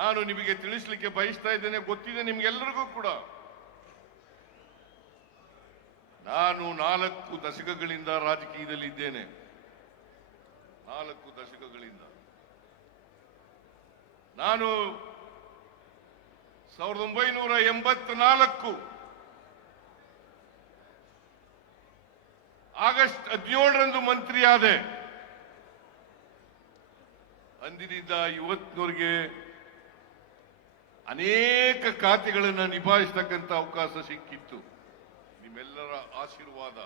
ನಾನು ನಿಮಗೆ ತಿಳಿಸ್ಲಿಕ್ಕೆ ಬಯಸ್ತಾ ಇದ್ದೇನೆ, ಗೊತ್ತಿದೆ ನಿಮ್ಗೆಲ್ಲರಿಗೂ ಕೂಡ. ನಾನು ನಾಲ್ಕು ದಶಕಗಳಿಂದ ರಾಜಕೀಯದಲ್ಲಿ ಇದ್ದೇನೆ. ನಾಲ್ಕು ದಶಕಗಳಿಂದ. ನಾನು ಸಾವಿರದ ಒಂಬೈನೂರ ಎಂಬತ್ನಾಲ್ಕು ಆಗಸ್ಟ್ ಹದಿನೇಳರಂದು ಮಂತ್ರಿಯಾದೆ. ಅಂದಿನಿಂದ ಇವತ್ತಿನವರೆಗೆ ಅನೇಕ ಖಾತೆಗಳನ್ನು ನಿಭಾಯಿಸ್ತಕ್ಕಂಥ ಅವಕಾಶ ಸಿಕ್ಕಿತ್ತು. ನಿಮ್ಮೆಲ್ಲರ ಆಶೀರ್ವಾದ.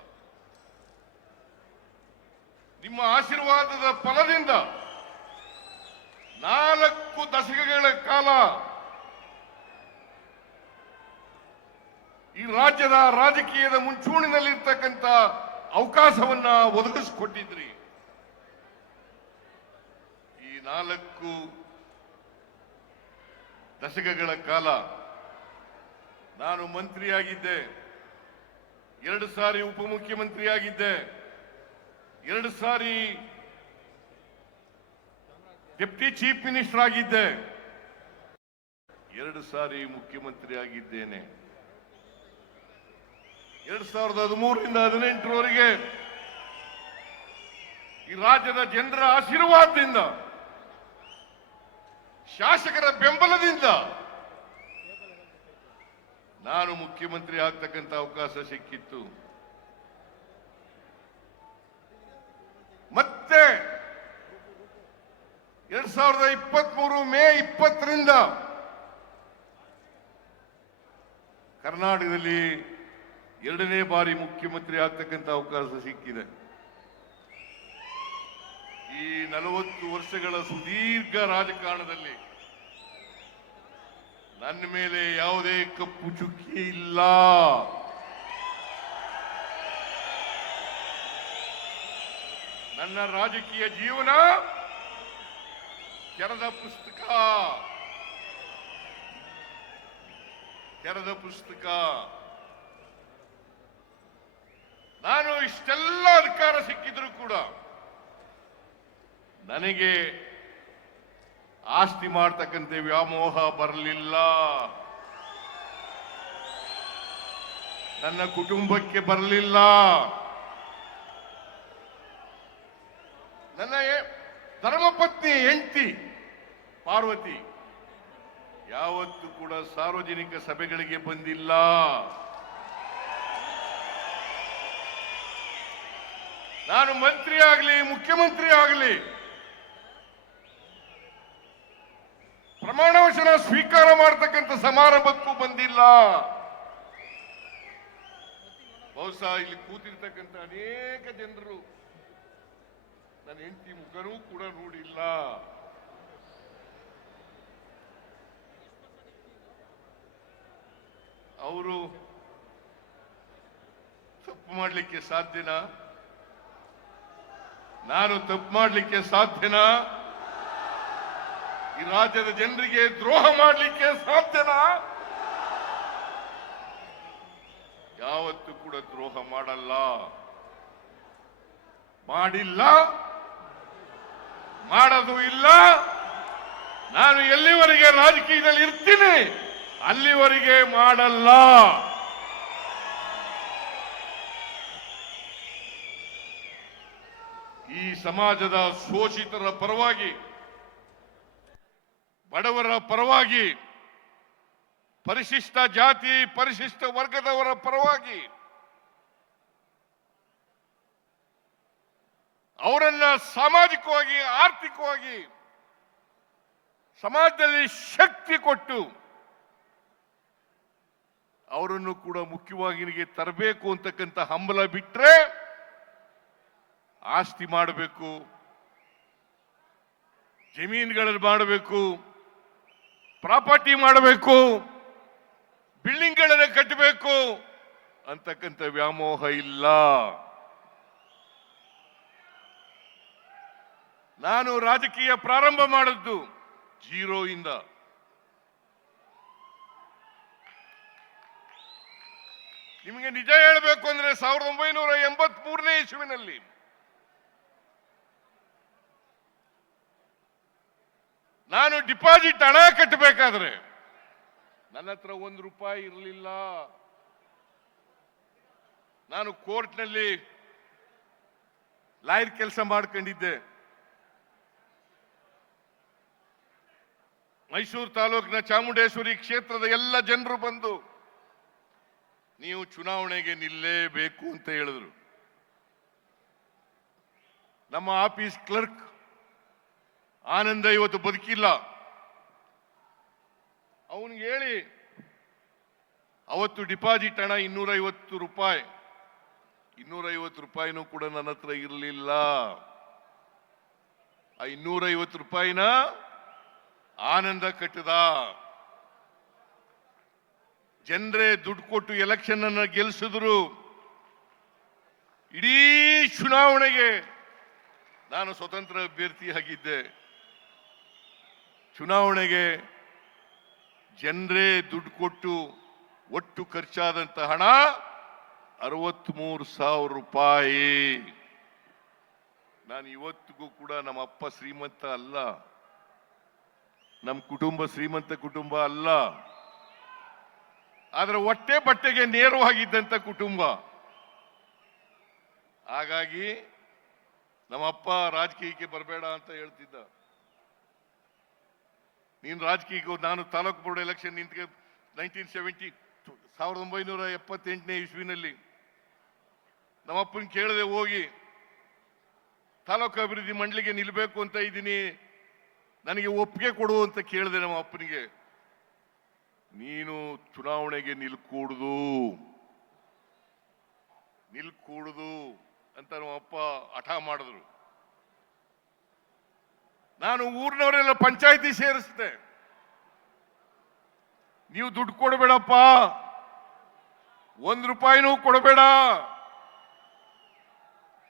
ನಿಮ್ಮ ಆಶೀರ್ವಾದದ ಫಲದಿಂದ ನಾಲ್ಕು ದಶಕಗಳ ಕಾಲ ಈ ರಾಜ್ಯದ ರಾಜಕೀಯದ ಮುಂಚೂಣಿನಲ್ಲಿರ್ತಕ್ಕಂಥ ಅವಕಾಶವನ್ನ ಒದಗಿಸಿಕೊಟ್ಟಿದ್ರಿ. ಈ ನಾಲ್ಕು ದಶಕಗಳ ಕಾಲ ನಾನು ಮಂತ್ರಿಯಾಗಿದ್ದೆ. ಎರಡು ಸಾರಿ ಉಪಮುಖ್ಯಮಂತ್ರಿಯಾಗಿದ್ದೆ. ಎರಡು ಸಾರಿ ಡೆಪ್ಟಿ ಚೀಫ್ ಮಿನಿಸ್ಟರ್ ಆಗಿದ್ದೆ. ಎರಡು ಸಾರಿ ಮುಖ್ಯಮಂತ್ರಿ ಆಗಿದ್ದೇನೆ ಎರಡ್ ಸಾವಿರದ ಹದಿಮೂರರಿಂದ ಹದಿನೆಂಟರವರೆಗೆ ಈ ರಾಜ್ಯದ ಜನರ ಆಶೀರ್ವಾದದಿಂದ ಶಾಸಕರ ಬೆಂಬಲದಿಂದ ನಾನು ಮುಖ್ಯಮಂತ್ರಿ ಆಗ್ತಕ್ಕಂಥ ಅವಕಾಶ ಸಿಕ್ಕಿತ್ತು. ಮತ್ತೆ ಎರಡ್ ಸಾವಿರದ ಇಪ್ಪತ್ಮೂರು ಮೇ ಇಪ್ಪತ್ತರಿಂದ ಕರ್ನಾಟಕದಲ್ಲಿ ಎರಡನೇ ಬಾರಿ ಮುಖ್ಯಮಂತ್ರಿ ಆಗ್ತಕ್ಕಂಥ ಅವಕಾಶ ಸಿಕ್ಕಿದೆ. ಈ ನಲವತ್ತು ವರ್ಷಗಳ ಸುದೀರ್ಘ ರಾಜಕಾರಣದಲ್ಲಿ ನನ್ನ ಮೇಲೆ ಯಾವುದೇ ಕಪ್ಪು ಚುಕ್ಕಿ ಇಲ್ಲ. ನನ್ನ ರಾಜಕೀಯ ಜೀವನ ತೆರೆದ ಪುಸ್ತಕ. ತೆರೆದ ಪುಸ್ತಕ. ನಾನು ಇಷ್ಟೆಲ್ಲ ಅಧಿಕಾರ ಸಿಕ್ಕಿದ್ರು ಕೂಡ ನನಗೆ ಆಸ್ತಿ ಮಾಡ್ತಕ್ಕಂಥ ವ್ಯಾಮೋಹ ಬರಲಿಲ್ಲ. ನನ್ನ ಕುಟುಂಬಕ್ಕೆ ಬರಲಿಲ್ಲ. ನನ್ನ ಧರ್ಮಪತ್ನಿ ಹೆಂಡತಿ ಪಾರ್ವತಿ ಯಾವತ್ತೂ ಕೂಡ ಸಾರ್ವಜನಿಕ ಸಭೆಗಳಿಗೆ ಬಂದಿಲ್ಲ. ನಾನು ಮಂತ್ರಿ ಆಗಲಿ, ಮುಖ್ಯಮಂತ್ರಿ ಆಗಲಿ ಪ್ರಮಾಣ ಸ್ವೀಕಾರ ಮಾಡತಕ್ಕಂಥ ಸಮಾರಂಭಕ್ಕೂ ಬಂದಿಲ್ಲ. ಬಹುಶಃ ಇಲ್ಲಿ ಕೂತಿರ್ತಕ್ಕಂಥ ಅನೇಕ ಜನರು ನನ್ನ ಹೆಂಡತಿ ಮುಖನೂ ಕೂಡ ನೋಡಿಲ್ಲ. ಅವರು ತಪ್ಪು ಮಾಡಲಿಕ್ಕೆ ಸಾಧ್ಯನಾ? ನಾನು ತಪ್ಪು ಮಾಡಲಿಕ್ಕೆ ಸಾಧ್ಯನಾ? ಈ ರಾಜ್ಯದ ಜನರಿಗೆ ದ್ರೋಹ ಮಾಡಲಿಕ್ಕೆ ಸಾಧ್ಯನಾ? ಯಾವತ್ತೂ ಕೂಡ ದ್ರೋಹ ಮಾಡಲ್ಲ. ಮಾಡಿಲ್ಲ. ಮಾಡೋದು ಇಲ್ಲ. ನಾನು ಎಲ್ಲಿವರೆಗೆ ರಾಜಕೀಯದಲ್ಲಿ ಇರ್ತೀನಿ? ಅಲ್ಲಿವರೆಗೆ ಮಾಡಲ್ಲ. ಈ ಸಮಾಜದ ಶೋಷಿತರ ಪರವಾಗಿ ಬಡವರ ಪರವಾಗಿ, ಪರಿಶಿಷ್ಟ ಜಾತಿ, ಪರಿಶಿಷ್ಟ ವರ್ಗದವರ ಪರವಾಗಿ ಅವರನ್ನ ಸಾಮಾಜಿಕವಾಗಿ, ಆರ್ಥಿಕವಾಗಿ ಸಮಾಜದಲ್ಲಿ ಶಕ್ತಿ ಕೊಟ್ಟು ಅವರನ್ನು ಕೂಡ ಮುಖ್ಯವಾಹಿನಿಗೆ ತರಬೇಕು ಅಂತಕ್ಕಂಥ ಹಂಬಲ ಬಿಟ್ರೆ ಆಸ್ತಿ ಮಾಡಬೇಕು, ಜಮೀನುಗಳಲ್ಲಿ ಮಾಡಬೇಕು ಪ್ರಾಪರ್ಟಿ ಮಾಡಬೇಕು, ಬಿಲ್ಡಿಂಗ್ಗಳನ್ನು ಕಟ್ಟಬೇಕು ಅಂತಕ್ಕಂಥ ವ್ಯಾಮೋಹ ಇಲ್ಲ. ನಾನು ರಾಜಕೀಯ ಪ್ರಾರಂಭ ಮಾಡಿದ್ದು ಜೀರೋ ಇಂದ. ನಿಮಗೆ ನಿಜ ಹೇಳಬೇಕು ಅಂದ್ರೆ ಸಾವಿರದ ಒಂಬೈನೂರ ಎಂಬತ್ ಮೂರನೇ ಇಸುವಿನಲ್ಲಿ ನಾನು ಡಿಪಾಸಿಟ್ ಹಣ ಕಟ್ಟಬೇಕಾದ್ರೆ ನನ್ನ ಹತ್ರ ಒಂದು ರೂಪಾಯಿ ಇರಲಿಲ್ಲ. ನಾನು ಕೋರ್ಟ್ನಲ್ಲಿ ಲಾಯರ್ ಕೆಲಸ ಮಾಡ್ಕೊಂಡಿದ್ದೆ. ಮೈಸೂರು ತಾಲೂಕಿನ ಚಾಮುಂಡೇಶ್ವರಿ ಕ್ಷೇತ್ರದ ಎಲ್ಲ ಜನರು ಬಂದು, ನೀವು ಚುನಾವಣೆಗೆ ನಿಲ್ಲೇಬೇಕು ಅಂತ ಹೇಳಿದ್ರು. ನಮ್ಮ ಆಫೀಸ್ ಕ್ಲರ್ಕ್ ಆನಂದ ಇವತ್ತು ಬದುಕಿಲ್ಲ. ಅವನಿಗೆ ಹೇಳಿ, ಅವತ್ತು ಡಿಪಾಸಿಟ್ ಹಣ ಇನ್ನೂರೈವತ್ತು ರೂಪಾಯಿ. ಇನ್ನೂರೈವತ್ತು ರೂಪಾಯಿನೂ ಕೂಡ ನನ್ನ ಹತ್ರ ಇರಲಿಲ್ಲ. ಆ ಇನ್ನೂರೈವತ್ತು ರೂಪಾಯಿನ ಆನಂದ ಕಟ್ಟದ. ಜನರೇ ದುಡ್ಡು ಕೊಟ್ಟು ಎಲೆಕ್ಷನ್ ಅನ್ನ ಗೆಲ್ಲಿಸಿದ್ರು ಇಡೀ ಚುನಾವಣೆಗೆ ನಾನು ಸ್ವತಂತ್ರ ಅಭ್ಯರ್ಥಿಯಾಗಿದ್ದೆ. ಚುನಾವಣೆಗೆ ಜನರೇ ದುಡ್ಡು ಕೊಟ್ಟು ಒಟ್ಟು ಖರ್ಚಾದಂತ ಹಣ ಅರವತ್ಮೂರು ಸಾವಿರ ರೂಪಾಯಿ. ನಾನು ಇವತ್ತಿಗೂ ಕೂಡ ನಮ್ಮ ಅಪ್ಪ ಶ್ರೀಮಂತ ಅಲ್ಲ. ನಮ್ಮ ಕುಟುಂಬ ಶ್ರೀಮಂತ ಕುಟುಂಬ ಅಲ್ಲ. ಆದ್ರೆ ಹೊಟ್ಟೆ ಬಟ್ಟೆಗೆ ನೇರವಾಗಿದ್ದಂತ ಕುಟುಂಬ. ಹಾಗಾಗಿ ನಮ್ಮಪ್ಪ ರಾಜಕೀಯಕ್ಕೆ ಬರಬೇಡ ಅಂತ ಹೇಳ್ತಿದ್ದ. ನೀನು ರಾಜಕೀಯಕ್ಕೆ ನಾನು ತಾಲೂಕು ಬೋರ್ಡ್ ಎಲೆಕ್ಷನ್ ನಿಂತ್ಕೆ ನೈನ್ಟೀನ್ ಸೆವೆಂಟಿ ಸಾವಿರದ ಒಂಬೈನೂರ ಎಪ್ಪತ್ತೆಂಟನೇ ಇಸ್ವಿನಲ್ಲಿ ನಮ್ಮಪ್ಪನ ಕೇಳದೆ ಹೋಗಿ, ತಾಲೂಕು ಅಭಿವೃದ್ಧಿ ಮಂಡಳಿಗೆ ನಿಲ್ಲಬೇಕು ಅಂತ ಇದ್ದೀನಿ, ನನಗೆ ಒಪ್ಪಿಗೆ ಕೊಡು ಅಂತ ಕೇಳಿದೆ ನಮ್ಮ ಅಪ್ಪನಿಗೆ ನೀನು ಚುನಾವಣೆಗೆ ನಿಲ್ಕೂಡುದು. ನಿಲ್ಕೂಡುದು ಅಂತ ನಮ್ಮ ಅಪ್ಪ ಹಠ ಮಾಡಿದ್ರು. ನಾನು ಊರಿನವರೆಲ್ಲ ಪಂಚಾಯತಿ ಸೇರಿಸ್ದೆ ನೀವು ದುಡ್ಡು ಕೊಡಬೇಡಪ್ಪ. ಒಂದು ರೂಪಾಯಿನೂ ಕೊಡಬೇಡ.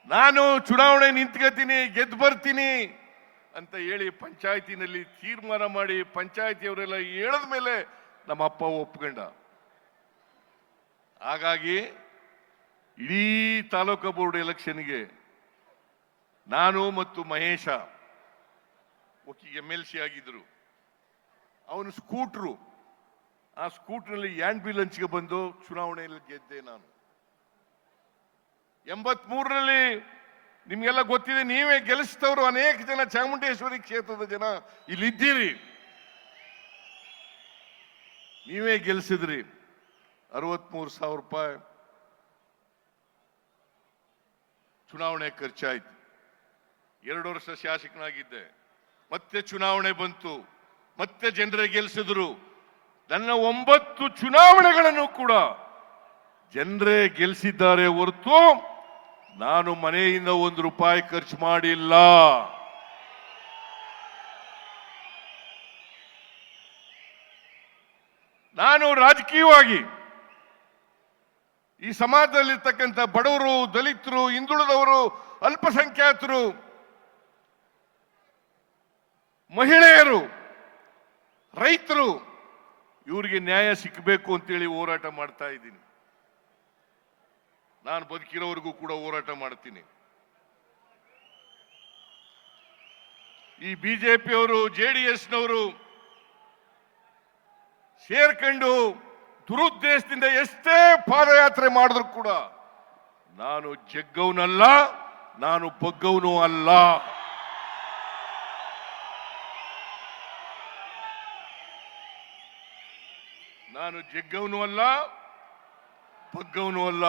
ನಾನು ಚುನಾವಣೆ ನಿಂತ್ಕೋತೀನಿ, ಗೆದ್ದು ಬರ್ತೀನಿ ಅಂತ ಹೇಳಿ ಪಂಚಾಯತಿನಲ್ಲಿ ತೀರ್ಮಾನ ಮಾಡಿ ಪಂಚಾಯತಿಯವರೆಲ್ಲ ಹೇಳದ ಮೇಲೆ ನಮ್ಮ ಅಪ್ಪ ಒಪ್ಕೊಂಡ. ಹಾಗಾಗಿ ಇಡೀ ತಾಲೂಕು ಬೋರ್ಡ್ ಎಲೆಕ್ಷನ್ಗೆ ನಾನು ಮತ್ತು ಮಹೇಶ ಎಂ ಎಲ್ ಸಿ ಆಗಿದ್ರು. ಅವನು ಸ್ಕೂಟ್ರು. ಆ ಸ್ಕೂಟ್ರಲ್ಲಿ ಹಂಚಿಗೆ ಬಂದು ಚುನಾವಣೆಯಲ್ಲಿ ಗೆದ್ದೆ ನಾನು. ಎಂಬತ್ ಮೂರರಲ್ಲಿ ನಿಮ್ಗೆಲ್ಲ ಗೊತ್ತಿದೆ, ನೀವೇ ಗೆಲ್ಲಿಸಿದವರು ಅನೇಕ ಜನ ಚಾಮುಂಡೇಶ್ವರಿ ಕ್ಷೇತ್ರದ ಜನ ಇಲ್ಲಿದ್ದೀರಿ. ನೀವೇ ಗೆಲ್ಸಿದ್ರಿ ಅರವತ್ಮೂರು ಸಾವಿರ ರೂಪಾಯಿ. ಚುನಾವಣೆ ಖರ್ಚಾಯ್ತು. ಎರಡು ವರ್ಷ ಶಾಸಕನಾಗಿದ್ದೆ. ಮತ್ತೆ ಚುನಾವಣೆ ಬಂತು, ಮತ್ತೆ ಜನರೇ ಗೆಲ್ಲಿಸಿದ್ರು ನನ್ನ ಒಂಬತ್ತು ಚುನಾವಣೆಗಳನ್ನು ಕೂಡ ಜನರೇ ಗೆಲ್ಸಿದ್ದಾರೆ ಹೊರತು ನಾನು ಮನೆಯಿಂದ ಒಂದು ರೂಪಾಯಿ ಖರ್ಚು ಮಾಡಿಲ್ಲ. ನಾನು ರಾಜಕೀಯವಾಗಿ ಈ ಸಮಾಜದಲ್ಲಿರ್ತಕ್ಕಂಥ ಬಡವರು, ದಲಿತರು, ಹಿಂದುಳಿದವರು, ಅಲ್ಪಸಂಖ್ಯಾತರು ಮಹಿಳೆಯರು, ರೈತರು, ಇವರಿಗೆ ನ್ಯಾಯ ಸಿಕ್ಕಬೇಕು ಅಂತೇಳಿ ಹೋರಾಟ ಮಾಡ್ತಾ ಇದ್ದೀನಿ. ನಾನು ಬದುಕಿರೋವರೆಗೂ ಕೂಡ ಹೋರಾಟ ಮಾಡ್ತೀನಿ. ಈ ಬಿಜೆಪಿಯವರು, ಜೆ ಡಿ ಎಸ್ನವರು ಸೇರ್ಕೊಂಡು ದುರುದ್ದೇಶದಿಂದ ಎಷ್ಟೇ ಪಾದಯಾತ್ರೆ ಮಾಡಿದ್ರು ಕೂಡ ನಾನು ಜಗ್ಗವನಲ್ಲ, ನಾನು ಬಗ್ಗವನು ಅಲ್ಲ. ನಾನು ಜಗ್ಗವನು ಅಲ್ಲ, ಪಗ್ಗವನು ಅಲ್ಲ.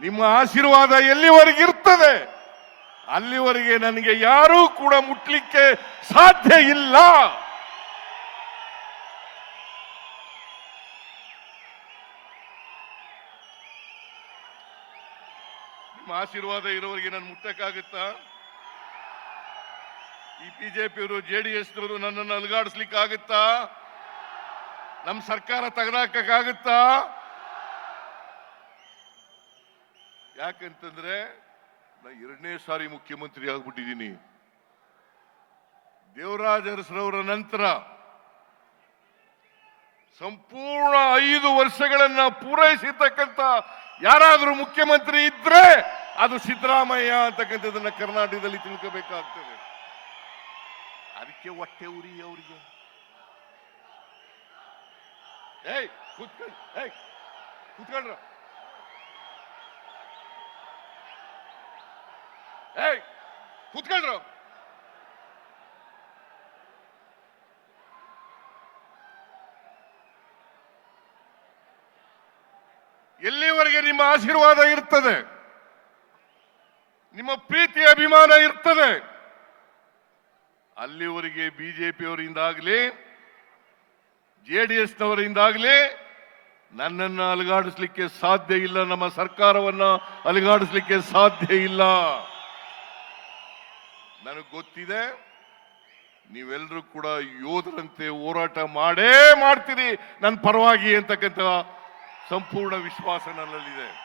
ನಿಮ್ಮ ಆಶೀರ್ವಾದ ಎಲ್ಲಿವರೆಗೆ ಇರ್ತದೆ? ಅಲ್ಲಿವರೆಗೆ ನನಗೆ ಯಾರೂ ಕೂಡ ಮುಟ್ಲಿಕ್ಕೆ ಸಾಧ್ಯ ಇಲ್ಲ. ನಿಮ್ಮ ಆಶೀರ್ವಾದ ಇರೋರಿಗೆ ನಾನು ಮುಟ್ಟಕ್ಕಾಗುತ್ತಾ? ಈ ಬಿಜೆಪಿಯವರು, ಜೆ ಡಿ ಎಸ್ನವರು ನನ್ನನ್ನು ಅಲುಗಾಡಿಸ್ಲಿಕ್ಕಾಗುತ್ತಾ? ನಮ್ಮ ಸರ್ಕಾರ ತೆಗೆದಾಕಕ್ಕಾಗುತ್ತಾ? ಯಾಕಂತಂದ್ರೆ ನಾ ಎರಡನೇ ಸಾರಿ ಮುಖ್ಯಮಂತ್ರಿ ಆಗ್ಬಿಟ್ಟಿದ್ದೀನಿ. ದೇವರಾಜ ಅರಸರವರ ನಂತರ ಸಂಪೂರ್ಣ ಐದು ವರ್ಷಗಳನ್ನ ಪೂರೈಸಿರ್ತಕ್ಕಂಥ ಯಾರಾದರೂ ಮುಖ್ಯಮಂತ್ರಿ ಇದ್ರೆ ಅದು ಸಿದ್ದರಾಮಯ್ಯ ಅಂತಕ್ಕಂಥದ್ದನ್ನ ಕರ್ನಾಟಕದಲ್ಲಿ ತಿಳ್ಕೋಬೇಕಾಗ್ತದೆ. ಅದಕ್ಕೆ ಹೊಟ್ಟೆ ಉರಿ ಅವರಿಗೆ. ಏಯ್ ಕುತ್ಕೊಂಡ್ ಏಯ್, ಕುತ್ಕೊಂಡ್ರ. ಏಯ್ ಕೂತ್ಕೊಳ್ರ ಎಲ್ಲಿವರೆಗೆ ನಿಮ್ಮ ಆಶೀರ್ವಾದ ಇರ್ತದೆ? ನಿಮ್ಮ ಪ್ರೀತಿ, ಅಭಿಮಾನ ಇರ್ತದೆ? ಅಲ್ಲಿವರೆಗೆ ಬಿಜೆಪಿಯವರಿಂದಾಗಲಿ ಜೆ ಡಿ ಎಸ್ನವರಿಂದಾಗಲೇ ನನ್ನನ್ನು ಅಲುಗಾಡಿಸ್ಲಿಕ್ಕೆ ಸಾಧ್ಯ ಇಲ್ಲ, ನಮ್ಮ ಸರ್ಕಾರವನ್ನ ಅಲುಗಾಡಿಸ್ಲಿಕ್ಕೆ ಸಾಧ್ಯ ಇಲ್ಲ. ನನಗೆ ಗೊತ್ತಿದೆ ನೀವೆಲ್ಲರೂ ಕೂಡ ಯೋಧರಂತೆ ಹೋರಾಟ ಮಾಡೇ ಮಾಡ್ತೀರಿ. ನನ್ನ ಪರವಾಗಿ ಅಂತಕ್ಕಂಥ ಸಂಪೂರ್ಣ ವಿಶ್ವಾಸ ನನ್ನಲ್ಲಿದೆ.